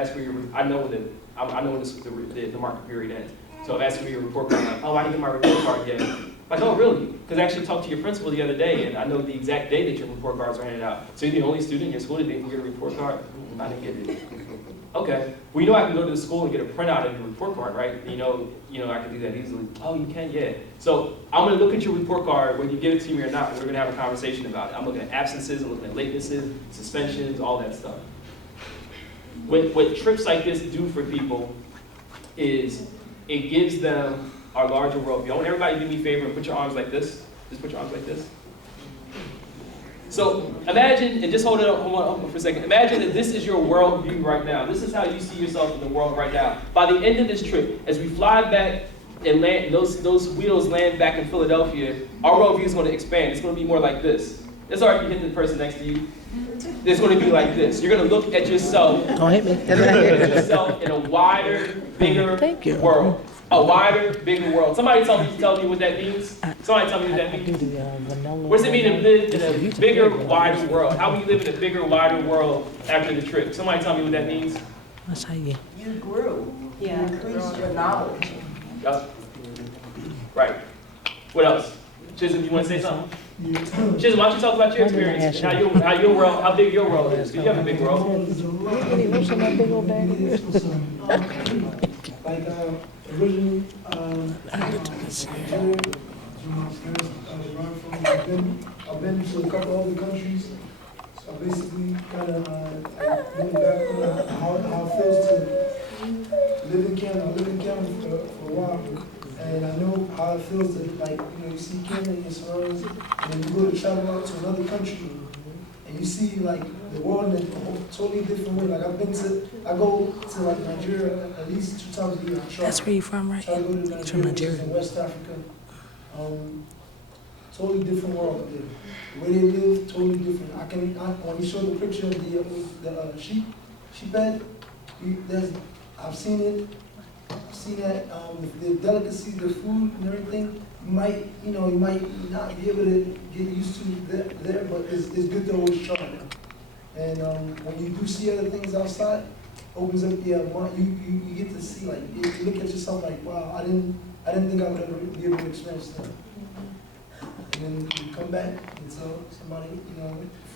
ask for your, I know when the market period ends. So I've asked for your report card, like, oh, I didn't get my report card yet. Like, oh, really? Because I actually talked to your principal the other day, and I know the exact day that your report cards are handed out. So you're the only student in your school that didn't get a report card? I didn't get it. Okay. Well, you know I can go to the school and get a printout of your report card, right? You know I can do that easily. Oh, you can? Yeah. So I'm going to look at your report card, whether you give it to me or not, and we're going to have a conversation about it. I'm looking at absences, I'm looking at latenesses, suspensions, all that stuff. What trips like this do for people is it gives them our larger worldview. I want everybody to do me a favor and put your arms like this. Just put your arms like this. So imagine, and just hold on for a second. Imagine that this is your worldview right now. This is how you see yourself in the world right now. By the end of this trip, as we fly back and land, those wheels land back in Philadelphia, our worldview is going to expand. It's going to be more like this. It's all right if you hit the person next to you. It's going to be like this. You're going to look at yourself. Don't hit me. You're going to look at yourself in a wider, bigger world. A wider, bigger world. Somebody tell me what that means. Somebody tell me what that means. What does it mean to live in a bigger, wider world? How will you live in a bigger, wider world after the trip? Somebody tell me what that means. That's how you. You grew. Yeah. You increased your knowledge. Yep. Right. What else? Chisholm, you want to say something? Chisholm, why don't you talk about your experience and how your world, how big your world is? Do you have a big world? Like originally, Nigeria, my parents run from. I've been to a couple other countries. So I basically kind of went back on how it feels to live in Canada. I lived in Canada for a while, and I know how it feels to, like, you see Canada and your surroundings, and then you go to travel out to another country, and you see like the world in a totally different way. Like I go to like Nigeria at least 2 times a year. That's where you from, right? Try to go to He's from Nigeria, Nigeria. in West Africa. Totally different world up there. The way they live, totally different. When you show the picture of the sheep pen, I've seen it. I've seen that the delicacies, the food and everything. You might not be able to get used to there, but it's good to always try them. And when you do see other things outside, opens up your mind. You get to see, like, you look at yourself like, wow, I didn't think I would ever be able to experience that. And then you come back and tell somebody,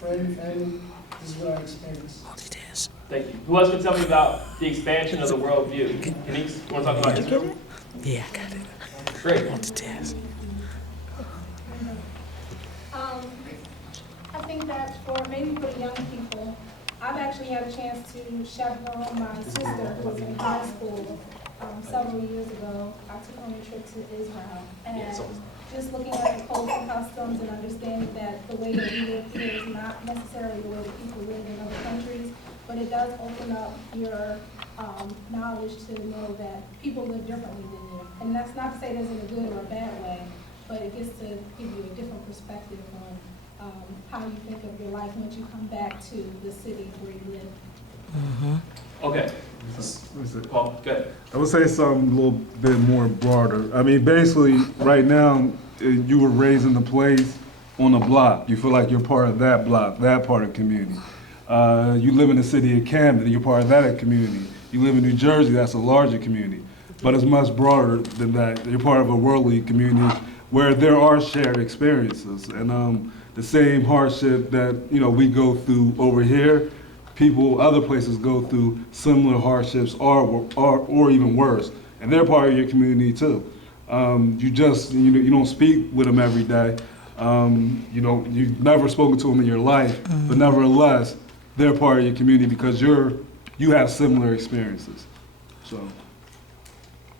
friend, family, this is what I experienced. Multitask. Thank you. Who else can tell me about the expansion of the worldview? Denise, you want to talk about Israel? Yeah, I got it. Great. Multitask. I think that maybe for the young people, I've actually had a chance to chaperone my sister who was in high school several years ago. I took her on a trip to Israel, and just looking at the culture and customs and understanding that the way that we live here is not necessarily the way that people live in other countries, but it does open up your knowledge to know that people live differently than you. And that's not to say this in a good or a bad way, but it gets to give you a different perspective on how you think of your life once you come back to the city where you live. Mm-hmm. Okay. Paul, good. I would say something a little bit more broader. I mean, basically, right now, you were raised in a place on a block. You feel like you're part of that block, that part of the community. You live in the city of Camden, you're part of that community. You live in New Jersey, that's a larger community. But it's much broader than that. You're part of a worldly community where there are shared experiences. And the same hardship that we go through over here, people other places go through similar hardships or even worse, and they're part of your community too. You don't speak with them every day. You've never spoken to them in your life, but nevertheless, they're part of your community because you have similar experiences. So.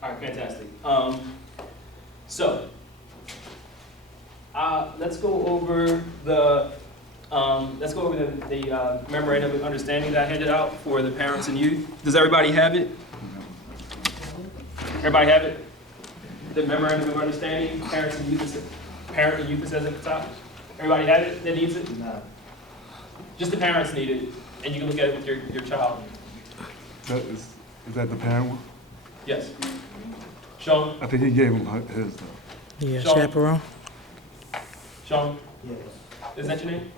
All right, fantastic. Let's go over the memorandum of understanding that I handed out for the parents and youth. Does everybody have it? Everybody have it? The memorandum of understanding, parent and youth, it says at the top. Everybody have it that needs it? No. Just the parents need it, and you can look at it with your child. Is that the parent one? Yes. Sean? I think he gave him his though. Yeah, Sean? chaperone. Sean? Yes. Is that your name?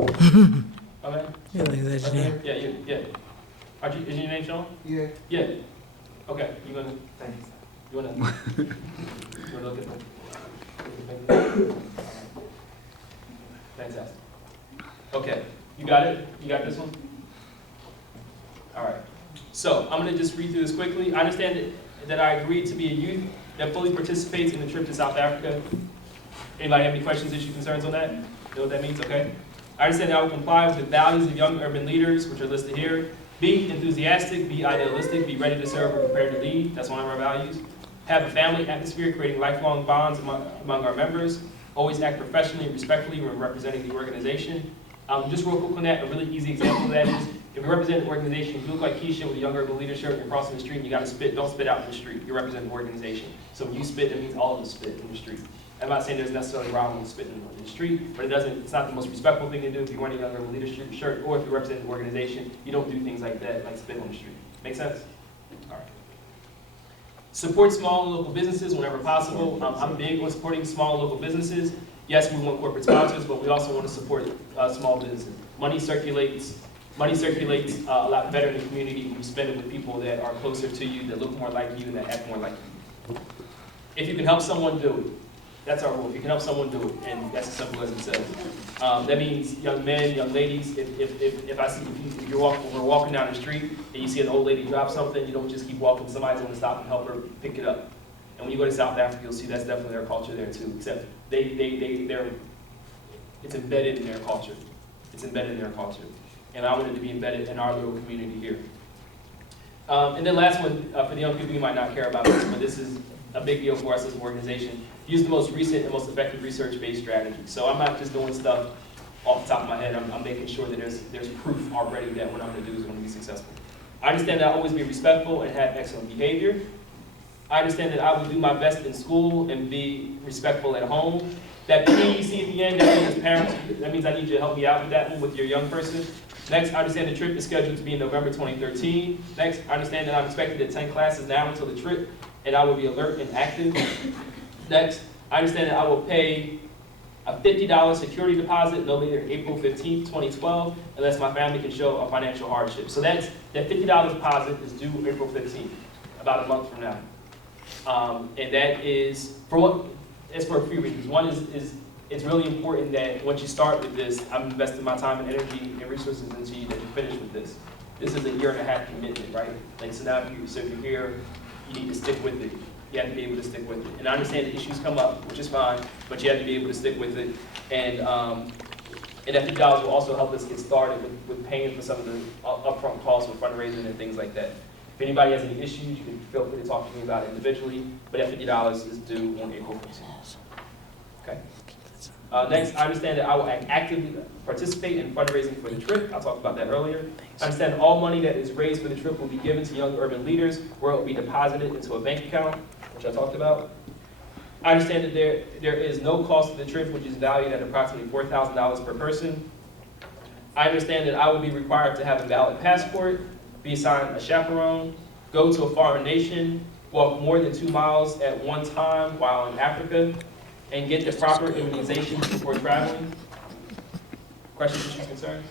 Okay. Yeah, like that's your name. Yeah. Is your name Sean? Yeah. Yeah. Okay, you wanna look at the fantastic. Okay, you got it? You got this one? All right. So I'm gonna just read through this quickly. I understand that I agreed to be a youth that fully participates in the trip to South Africa. Anybody have any questions, issues, concerns on that? You know what that means? Okay. I understand that I will comply with the values of young urban leaders, which are listed here. Be enthusiastic, be idealistic, be ready to serve or prepared to lead. That's one of our values. Have a family atmosphere, creating lifelong bonds among our members. Always act professionally and respectfully when representing the organization. Just real quick on that, a really easy example of that is, if you represent an organization, if you look like Keisha with a young urban leader shirt and you're crossing the street and you gotta spit, don't spit out in the street. You're representing the organization. So when you spit, it means all of us spit in the street. I'm not saying there's necessarily wrong with spitting in the street, but it's not the most respectful thing to do if you're wearing a young urban leader shirt or if you represent an organization. You don't do things like that, like spit on the street. Make sense? All right. Support small and local businesses whenever possible. I'm big on supporting small and local businesses. Yes, we want corporate sponsors, but we also want to support small businesses. Money circulates a lot better in the community when you spend it with people that are closer to you, that look more like you, and that act more like you. If you can help someone, do it. That's our rule. If you can help someone, do it, and that's as simple as it says. That means young men, young ladies. If we're walking down the street and you see an old lady drop something, you don't just keep walking. Somebody's going to stop and help her pick it up. And when you go to South Africa, you'll see that's definitely their culture there too. Except it's embedded in their culture. It's embedded in their culture, and I want it to be embedded in our little community here. And then last one, for the young people, you might not care about this, but this is a big deal for us as an organization. Use the most recent and most effective research-based strategy. So I'm not just doing stuff off the top of my head. I'm making sure that there's proof already that what I'm going to do is going to be successful. I understand that I'll always be respectful and have excellent behavior. I understand that I will do my best in school and be respectful at home. That P you see at the end, that means parents, that means I need you to help me out with that one with your young person. Next, I understand the trip is scheduled to be in November 2013. Next, I understand that I'm expected to attend classes now until the trip, and I will be alert and active. Next, I understand that I will pay a $50 security deposit no later than April 15th, 2012, unless my family can show a financial hardship. So that $50 deposit is due April 15th, about a month from now. And that is it's for a few reasons. One is it's really important that once you start with this, I'm investing my time and energy and resources into you that you finish with this. This is a 1.5 year commitment, right? Like, so now if you're here, you need to stick with it. You have to be able to stick with it. And I understand that issues come up, which is fine, but you have to be able to stick with it. And that $50 will also help us get started with paying for some of the upfront costs with fundraising and things like that. If anybody has any issues, you can feel free to talk to me about it individually, but that $50 is due on April 15th. Okay? Next, I understand that I will actively participate in fundraising for the trip. I talked about that earlier. I understand all money that is raised for the trip will be given to young urban leaders, where it will be deposited into a bank account, which I talked about. I understand that there is no cost to the trip, which is valued at approximately $4,000 per person. I understand that I will be required to have a valid passport, be assigned a chaperone, go to a foreign nation, walk more than 2 miles at one time while in Africa, and get the proper immunizations before traveling. Questions, issues, concerns?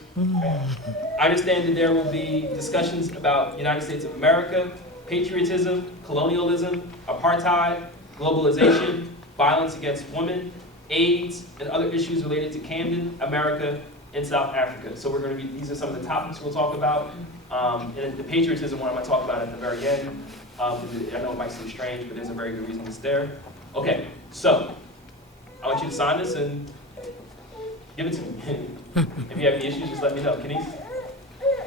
I understand that there will be discussions about the United States of America, patriotism, colonialism, apartheid, globalization, violence against women, AIDS, and other issues related to Camden, America, and South Africa. So these are some of the topics we'll talk about. And the patriotism one I'm going to talk about at the very end. I know it might seem strange, but there's a very good reason it's there. Okay, so I want you to sign this and give it to me. If you have any issues, just let me know. Kenise?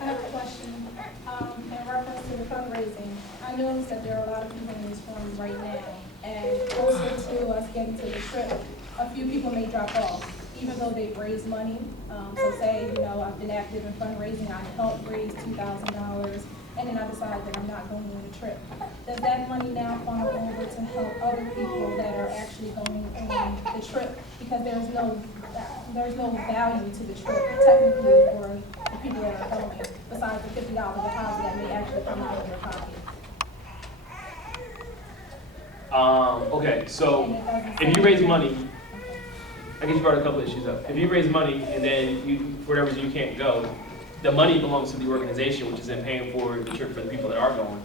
I have a question in reference to the fundraising. I noticed that there are a lot of people in this room right now, and closer to us getting to the trip, a few people may drop off, even though they've raised money. So say, I've been active in fundraising, I helped raise $2,000, and then I decide that I'm not going on the trip. Does that money now funnel over to help other people that are actually going on the trip? Because there's no value to the trip, technically, for the people that are going, besides the $50 deposit that may actually come out of their pocket. Okay, so if you raise money, I guess you brought a couple issues up. If you raise money and then for whatever reason you can't go, the money belongs to the organization, which is then paying for the trip for the people that are going.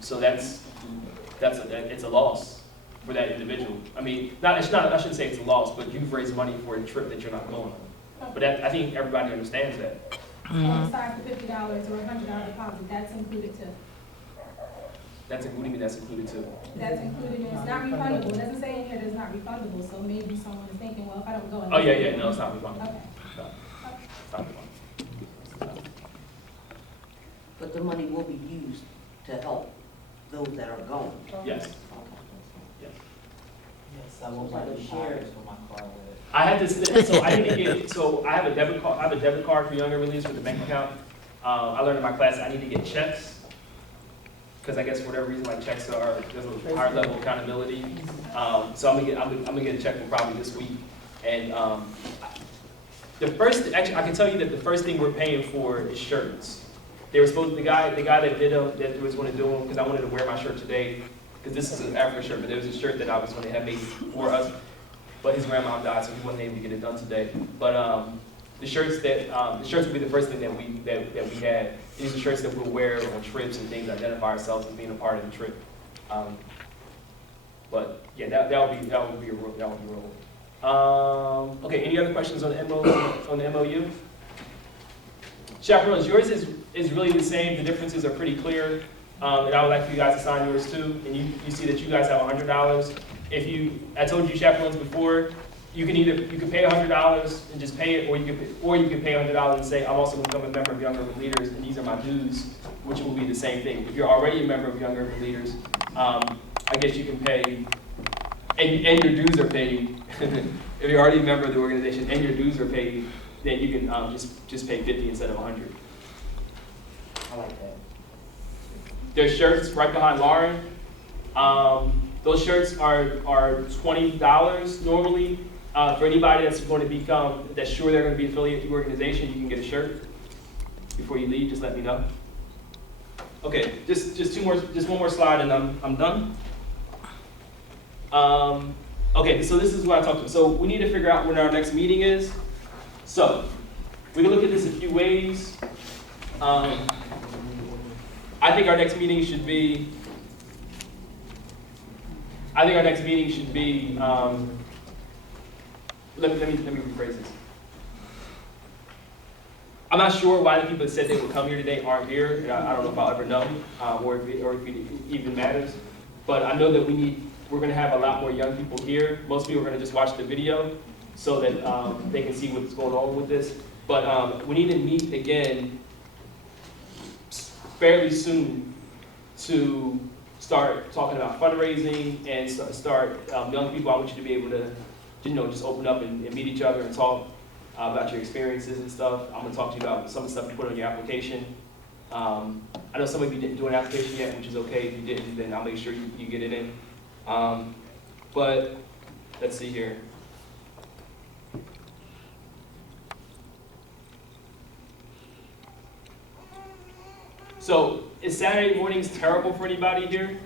So it's a loss for that individual. I mean, I shouldn't say it's a loss, but you've raised money for a trip that you're not going on. But I think everybody understands that. And besides the $50 or $100 deposit, that's included too. That's including that's included too. That's included, and it's not refundable. It doesn't say in here that it's not refundable, so maybe someone is thinking, well, if I don't go. Oh yeah, no, it's not refundable. Okay. No, it's not refundable. But the money will be used to help those that are going. Yes. Yes, I will buy the tires for my car with it. I had to, so I need to get, so I have a debit card. I have a debit card for younger release with the bank account. I learned in my class I need to get checks. Because I guess for whatever reason, like checks there's a higher level of accountability. So I'm gonna get a check for probably this week. And actually I can tell you that the first thing we're paying for is shirts. They were supposed, the guy that did them, that was gonna do them, because I wanted to wear my shirt today, because this is an African shirt, but there was a shirt that I was gonna have made for us, but his grandma died, so he wasn't able to get it done today. But the shirts will be the first thing that we had. These are shirts that we'll wear on trips and things, identify ourselves as being a part of the trip. But yeah, that would be real. Okay, any other questions on the MOU? Chaperones, yours is really the same. The differences are pretty clear. And I would like for you guys to sign yours too. And you see that you guys have $100. I told you chaperones before, you can pay $100 and just pay it, or you can pay $100 and say, I'm also going to become a member of Young Urban Leaders, and these are my dues, which will be the same thing. If you're already a member of Young Urban Leaders, I guess you can pay, and your dues are paid. If you're already a member of the organization and your dues are paid, then you can just pay 50 instead of 100. I like that. There's shirts right behind Lauren. Those shirts are $20 normally. For anybody that's going to that's sure they're going to be affiliated with the organization, you can get a shirt. Before you leave, just let me know. Okay, just one more slide and I'm done. Okay, so this is what I talked about. So we need to figure out when our next meeting is. So we can look at this a few ways. I think our next meeting should be. Let me rephrase this. I'm not sure why the people that said they would come here today aren't here. And I don't know if I'll ever know, or if it even matters. But I know that we're going to have a lot more young people here. Most people are going to just watch the video so that they can see what's going on with this. But we need to meet again fairly soon to start talking about fundraising and start young people. I want you to be able to, just open up and meet each other and talk about your experiences and stuff. I'm going to talk to you about some of the stuff you put on your application. I know some of you didn't do an application yet, which is okay. If you didn't, then I'll make sure you get it in. But let's see here. So, is Saturday mornings terrible for anybody here?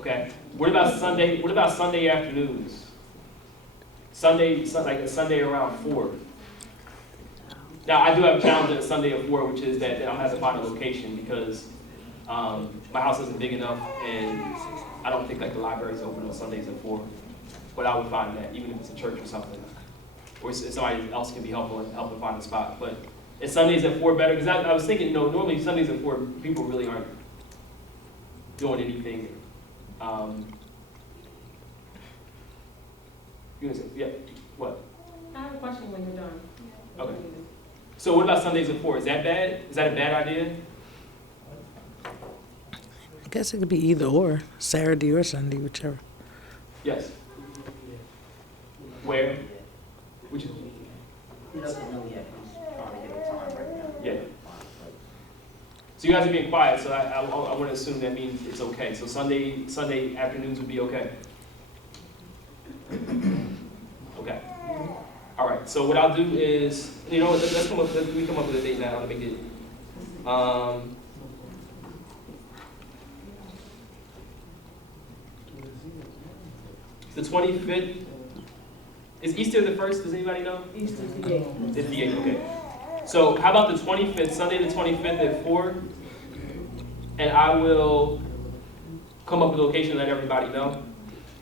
Okay. What about Sunday? What about Sunday afternoons? Like a Sunday around 4. Now, I do have a challenge at a Sunday at 4, which is that I'm gonna have to find a location because my house isn't big enough, and I don't think like the library's open on Sundays at 4. But I would find that, even if it's a church or something, or somebody else can be helpful and help find a spot. But is Sundays at 4 better? Because I was thinking, normally Sundays at 4, people really aren't doing anything. You gonna say, yeah, what? I have a question when you're done. Okay. So what about Sundays at 4? Is that bad? Is that a bad idea? I guess it could be either or, Saturday or Sunday, whichever. Yes. Where? Which is, He doesn't know yet, he's trying to get a time right now. yeah. So you guys are being quiet, so I want to assume that means it's okay. So Sunday afternoons would be okay? Okay. All right, so what I'll do is, let's come up with a date now, let me get it. The 25th, Is Easter the 1st? Does anybody know? Easter's the 8th. It's the 8th, okay. So how about the 25th, Sunday the 25th at 4? And I will come up with a location and let everybody know.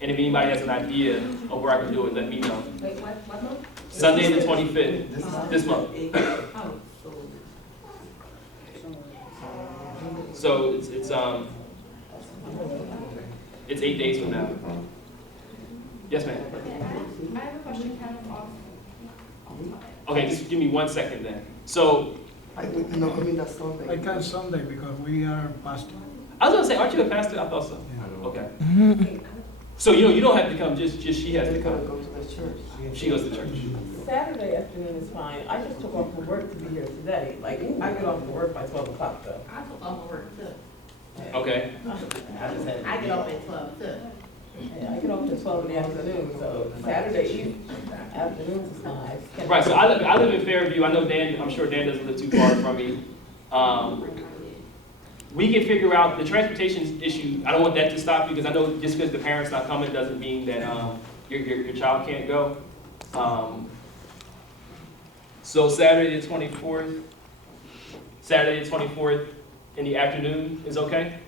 And if anybody has an idea of where I can do it, let me know. Wait, what month? Sunday the 25th, this month. Oh, So it's 8 days from now. Yes, ma'am. I have a question kind of off. Okay, just give me 1 second then. So I can't Sunday because we are fasting. I was gonna say, aren't you a pastor? I thought so. Okay. So you don't have to come. Just she has to come. She goes to church. Saturday afternoon is fine. I just took off from work to be here today. Like, I get off from work by 12 o'clock though. I took off of work too. Okay. I just had. I get off at 12 too. Yeah, I get off at 12 in the afternoon, so Saturday afternoons is fine. Right. So I live in Fairview. I know Dan. I'm sure Dan doesn't live too far from me. We can figure out the transportation issue. I don't want that to stop you because I know just because the parents not coming doesn't mean that your child can't go. So Saturday the 24th, Saturday the 24th in the afternoon is okay?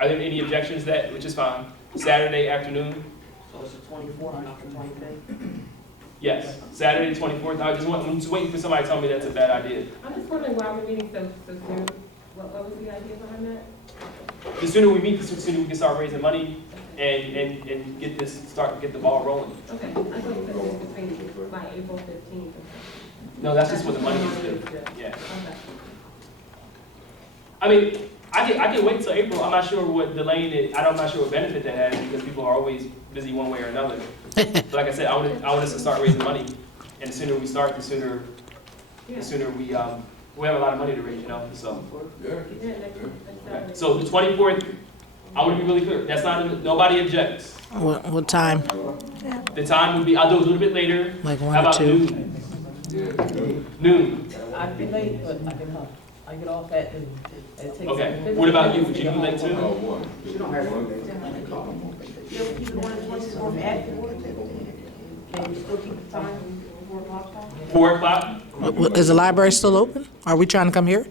Are there any objections to that, which is fine? Saturday afternoon? So it's the 24th, not the 25th? Yes, Saturday the 24th. I'm just waiting for somebody to tell me that's a bad idea. I'm just wondering why we're meeting so soon. What was the idea behind that? The sooner we meet, the sooner we can start raising money and get the ball rolling. Okay, I thought you said it was between by April 15th. No, that's just what the money is due. Yeah. Okay. I mean, I can wait till April. I'm not sure what delaying it. I'm not sure what benefit that has because people are always busy one way or another. But like I said, I want us to start raising money, and the sooner we start, the sooner we have a lot of money to raise. So. Yeah, next Saturday. So the 24th, I want to be really clear. That's not nobody objects. What time? The time would be. I'll do it a little bit later. Like How 1 or about 2? noon? Noon. I'd be late, but I can help. I get off at noon. It takes Okay. What about you? Would you be late too? You don't have one. You ever keep it on the 24th after work? Can you still keep the time 4 o'clock time? 4 o'clock. Is the library still open? Are we trying to come here?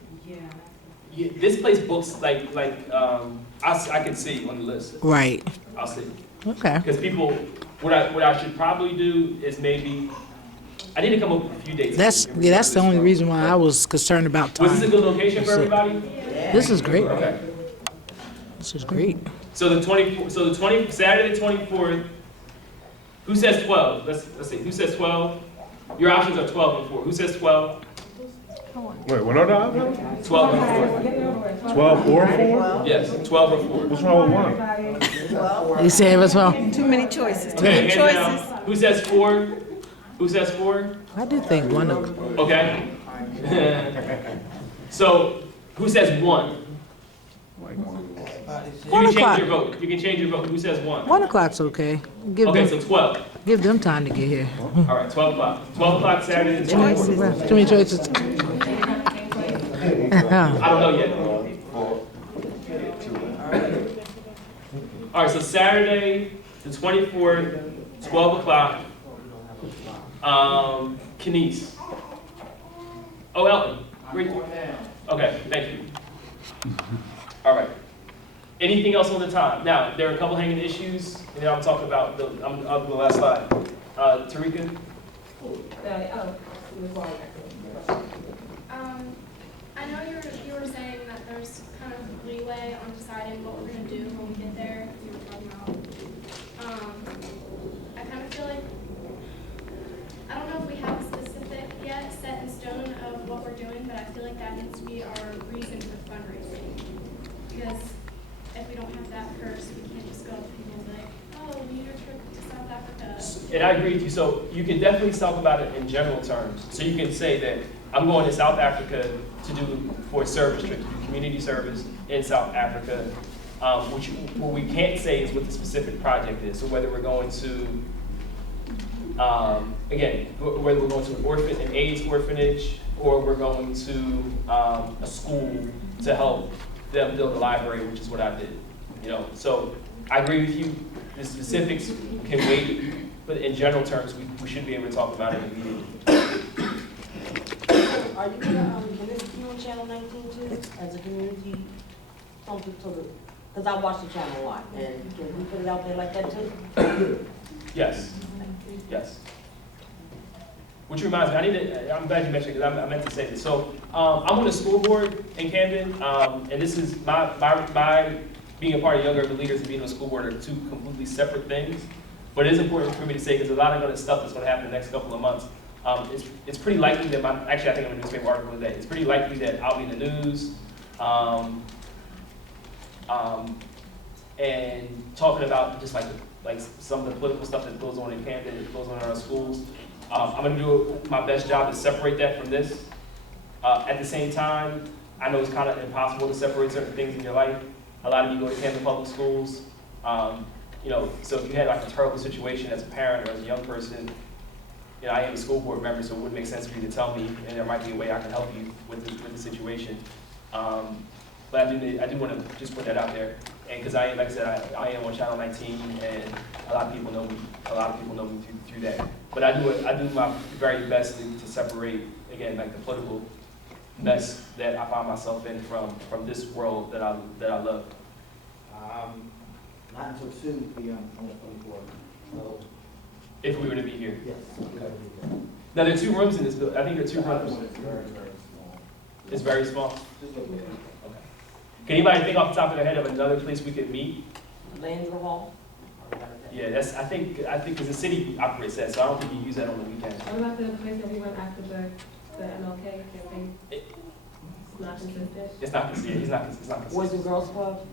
Yeah, this place books like I can see on the list. Right. I'll see. Okay. Because people, what I should probably do is maybe I need to come up with a few dates. That's the only reason why I was concerned about Was this a time. good location for everybody? This is great. Okay. This is great. So the 20 Saturday the 24th. Who says 12? Let's see. Who says 12? Your options are 12 and 4. Who says 12? Wait, what are the options? 12 and 4. 12 or 4? Yes, 12 or 4. What's wrong with one? You say it as well? Too many choices. Okay, hands down. Who says 4? Who says 4? I did think one of them. Okay. So, who says 1? You 1 can change o'clock. your vote. You can change your vote. Who says 1? 1 o'clock's okay. Okay, so 12. Give them time to get here. All right, 12 o'clock. 12 o'clock Saturday the 24th. Too many choices. I don't know yet. All right, so Saturday the 24th, 12 o'clock. Kenise. Oh, Elton. Okay, thank you. All right. Anything else on the time? Now, there are a couple hanging issues, and then I'm talking about the last slide. Tarika? I know you were saying that there's kind of leeway on deciding what we're gonna do when we get there. You were talking about. I kind of feel like I don't know if we have a specific yet set in stone of what we're doing, but I feel like that needs to be our reason for fundraising. Because if we don't have that first, we can't just go to people and be like, oh, we need a trip to South Africa. And I agree with you. So you can definitely talk about it in general terms. So you can say that I'm going to South Africa to do for a service trip, to do community service in South Africa. What we can't say is what the specific project is. So whether we're going to, again, whether we're going to an AIDS orphanage, or we're going to a school to help them build a library, which is what I did. So I agree with you. The specifics can wait. but in general terms, we should be able to talk about it immediately. Are you gonna, can this be on Channel 19 too, as a community, something to the, because I watch the channel a lot, and can we put it out there like that too? Yes, yes. Which reminds me, I'm glad you mentioned it, because I meant to say this. So, I'm on the school board in Camden, and this is my being a part of Young Urban Leaders and being on the school board are two completely separate things. But it is important for me to say, because a lot of other stuff that's gonna happen the next couple of months. It's pretty likely that actually I think I'm in a newspaper article today. It's pretty likely that I'll be in the news, and talking about just like some of the political stuff that goes on in Camden, that goes on in our schools. I'm gonna do my best job to separate that from this. At the same time, I know it's kind of impossible to separate certain things in your life. A lot of you go to Camden Public Schools. You know, so if you had like a terrible situation as a parent or as a young person, you know, I am a school board member, so it wouldn't make sense for you to tell me, and there might be a way I can help you with the situation. But I do want to just put that out there, and because like I said, I am on Channel 19, and a lot of people know me. A lot of people know me through that. But I do my very best to separate, again, like the political mess that I find myself in from this world that I love. Not until soon to be on the 24th. So, If we were to be here. yes. Now there are 2 rooms in this building. I think there are 2 rooms. It's very, very small. It's very small. Just a little bit. Okay. Can anybody think off the top of their head of another place we could meet? Landry Hall? Yeah, I think because the city operates that, so I don't think you use that on the weekends. What about the place that we went after the MLK campaign? It's not consistent? It's not consistent. It's not consistent. Boys and Girls Club?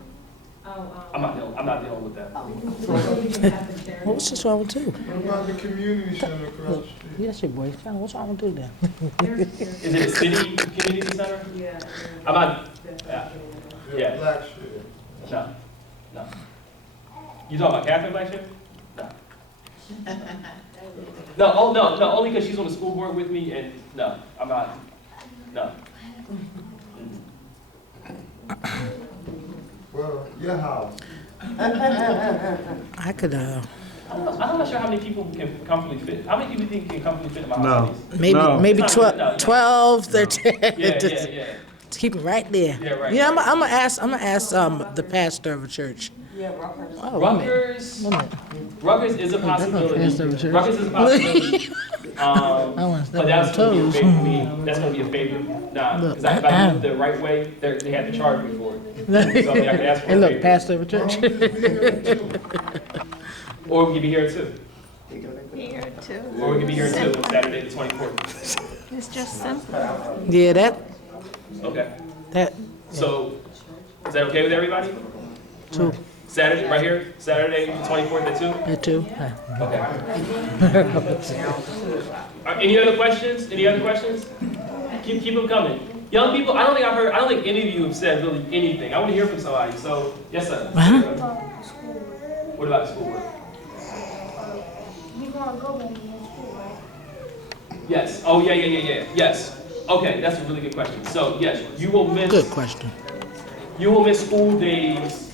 Oh, I'm not dealing with that. What's this wrong with you? What about the community center across the street? Yes, your boyfriend. What's wrong with you then? Is it a city community center? Yeah. I'm not. Yeah. Black shit. No. You talking about Catherine Blackship? No. No. Only because she's on the school board with me, and no, I'm not. No. Well, your house. I could, I'm not sure how many people can comfortably fit. How many people think can comfortably fit in my No. house? maybe No. maybe No, 12, no. 12 13. Yeah. Keep it right there. Yeah, right. Yeah, I'm gonna ask the pastor of a church. Yeah, Rutgers. Oh, wait a minute. Rutgers. Wait a minute. Rutgers is a possibility. Pastor of a church. Rutgers is a possibility. wanna step But that's on gonna be a toes. favor for me. That's gonna be a favor. Nah, because if I do it the right way, they have to charge me for it. So I mean, I can ask for Hey, a look, favor. pastor of a church. Or we can be here too. Here too. Or we can be here too on Saturday the 24th. It's just simple. Yeah, that Okay. that So, is that okay with everybody? too. Saturday, right here, Saturday the 24th at 2? That too. Okay. Any other questions? Any other questions? Keep them coming. Young people, I don't think any of you have said really anything. I want to hear from somebody. So, yes, sir. What about the schoolwork? You gonna go when you're in school, right? Yes. Oh, yeah. Yes. Okay, that's a really good question. So, yes, you will miss. Good question. You will miss school days.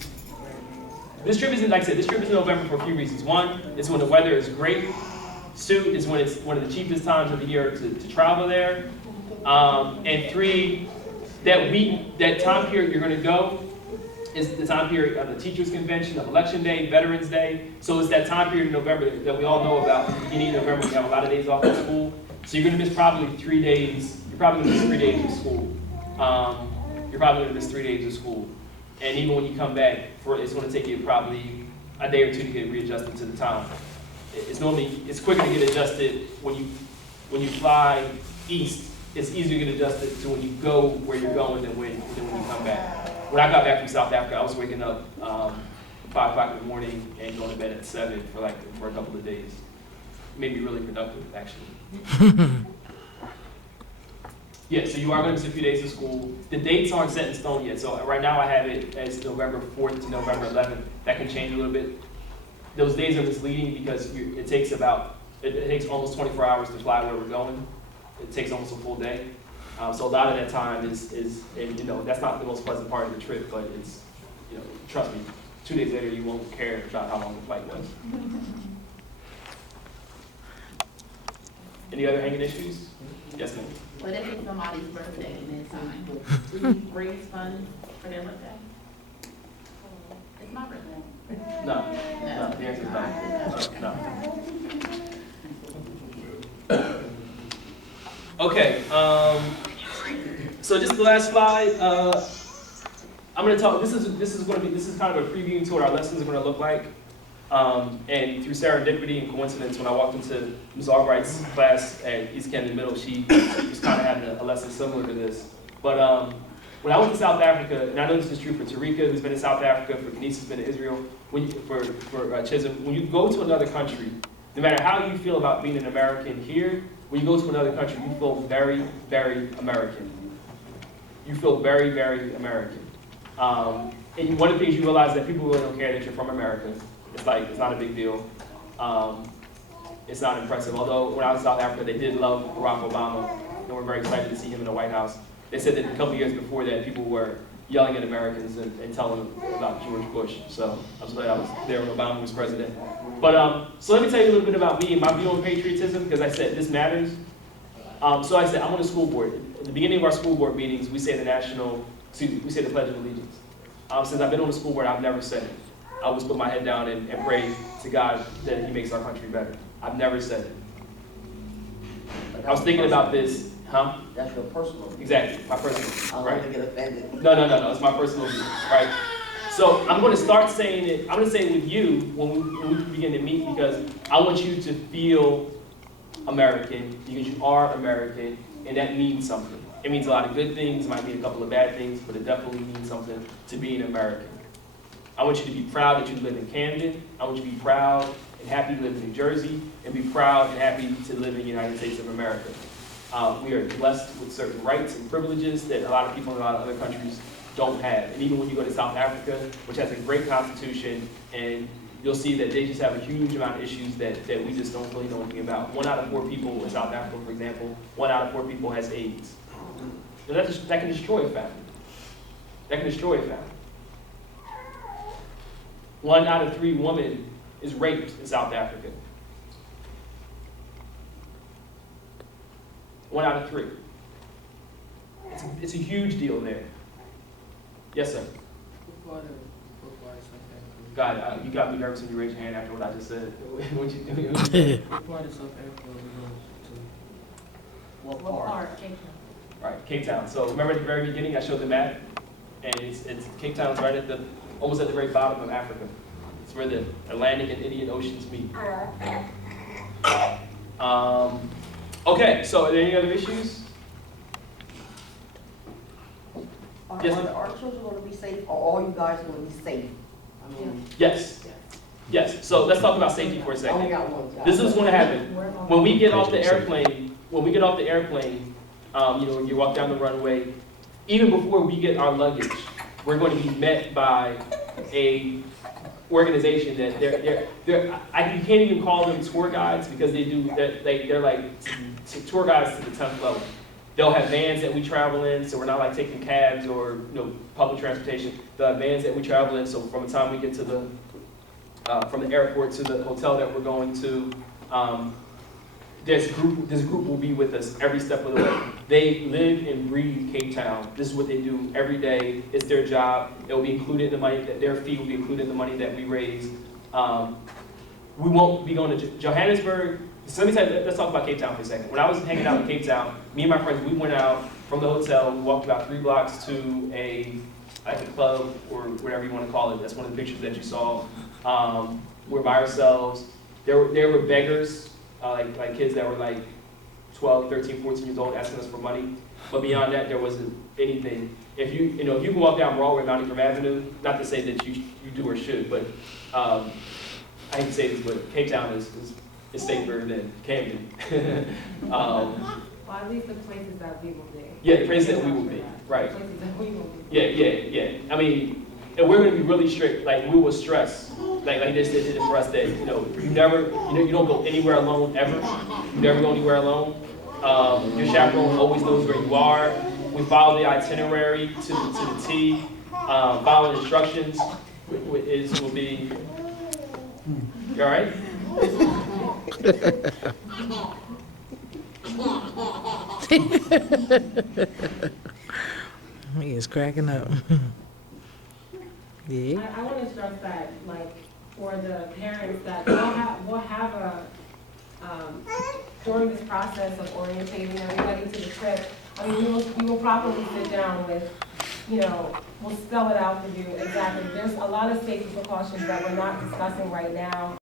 This trip isn't, like I said, this trip is in November for a few reasons. One, it's when the weather is great. 2, it's when it's one of the cheapest times of the year to travel there. And 3, that time period you're going to go is the time period of the teachers' convention, of Election Day, Veterans Day. So it's that time period in November that we all know about. Beginning of November, we have a lot of days off of school. So you're going to miss probably 3 days. You're probably going to miss 3 days of school. You're probably going to miss 3 days of school. And even when you come back, it's going to take you probably a day or 2 to get readjusted to the time. It's quicker to get adjusted when you fly east. It's easier to get adjusted to when you go where you're going than when you come back. When I got back from South Africa, I was waking up 5 o'clock in the morning and going to bed at 7 for a couple of days. It made me really productive, actually. Yeah, so you are going to miss a few days of school. The dates aren't set in stone yet. So right now I have it as November 4th to November 11th. That can change a little bit. Those days are misleading because it takes almost 24 hours to fly where we're going. It takes almost a full day. So a lot of that time is that's not the most pleasant part of the trip, but it's, trust me, 2 days later you won't care about how long the flight was. Any other hanging issues? Yes, ma'am. What if it's somebody's birthday and it's time? Do we raise funds for their birthday? It's my birthday. No, no, the answer is no. No. Okay, so just the last slide. I'm going to talk. This is kind of a preview to what our lessons are going to look like. And through serendipity and coincidence, when I walked into Ms. Albright's class at East Camden Middle, she was kind of having a lesson similar to this. But when I went to South Africa, and I know this is true for Tarika, who's been in South Africa, for Denise, who's been in Israel, for Chisholm, when you go to another country, no matter how you feel about being an American here, when you go to another country, you feel very, very American. You feel very, very American. And one of the things you realize is that people really don't care that you're from America. It's like, it's not a big deal. It's not impressive. Although when I was in South Africa, they did love Barack Obama, and we're very excited to see him in the White House. They said that a couple years before that, people were yelling at Americans and telling them about George Bush. So I'm glad I was there when Obama was president. But so let me tell you a little bit about me and my view on patriotism, because I said this matters. So I said I'm on the school board. At the beginning of our school board meetings, we say the Pledge of Allegiance. Since I've been on the school board, I've never said it. I always put my head down and pray to God that He makes our country better. I've never said it. I was thinking about this, huh? That's your personal view. Exactly, my personal, I right? don't want to get offended. No, it's my personal view, right? So I'm going to start saying it, I'm going to say it with you when we begin to meet, because I want you to feel American, because you are American, and that means something. It means a lot of good things, it might mean a couple of bad things, but it definitely means something to be an American. I want you to be proud that you live in Camden. I want you to be proud and happy to live in New Jersey, and be proud and happy to live in the United States of America. We are blessed with certain rights and privileges that a lot of people in a lot of other countries don't have. And even when you go to South Africa, which has a great constitution, and you'll see that they just have a huge amount of issues that we just don't really know anything about. 1 out of 4 people in South Africa, for example, 1 out of 4 people has AIDS. And that can destroy a family. That can destroy a family. 1 out of 3 women is raped in South Africa. 1 out of 3. It's a huge deal there. Yes, sir. God, you got me nervous when you raised your hand after what I just said. What you doing? What part of South Africa are we going to? What part? Cape Town. Right, Cape Town. So remember at the very beginning I showed the map, and it's Cape Town's right at almost at the very bottom of Africa. It's where the Atlantic and Indian Oceans meet. Okay, so are there any other issues? Yes, ma'am. Are our children going to be safe, or all you guys going to be safe? I mean, Yes. Yes. So let's talk about safety for a I only second. got one child. This is going to happen when we get off the airplane. When we get off the airplane, you walk down the runway. Even before we get our luggage, we're going to be met by a organization that you can't even call them tour guides, because they're like tour guides to the 10th level. They'll have vans that we travel in, so we're not like taking cabs or public transportation. They'll have vans that we travel in, so from the time we get to from the airport to the hotel that we're going to, this group will be with us every step of the way. They live and breathe Cape Town. This is what they do every day. It's their job. It will be included in the money, their fee will be included in the money that we raise. We won't be going to Johannesburg. So let me tell you, let's talk about Cape Town for a second. When I was hanging out in Cape Town, me and my friends, we went out from the hotel, we walked about 3 blocks to a club, or whatever you want to call it. That's one of the pictures that you saw. We're by ourselves. There were beggars, like kids that were like 12, 13, 14 years old asking us for money. But beyond that, there wasn't anything. If you can walk down Broadway, Mounting Avenue, not to say that you do or should, but I hate to say this, but Cape Town is safer than Camden. Well, at least the places that we will be. Yeah, the places that we will be, right. The places that we will be. Yeah. I mean, and we're going to be really strict. Like, we will stress, like this did it for us, that you don't go anywhere alone ever. You never go anywhere alone. Your chaperone always knows where you are. We follow the itinerary to the T. Follow instructions will be. You all right? He is cracking up. Yeah. I want to stress that, like, for the parents that we'll have a, during this process of orientating everybody to the trip, I mean, we will properly sit down with, you know, we'll spell it out for you exactly. There's a lot of safety precautions that we're not discussing right now.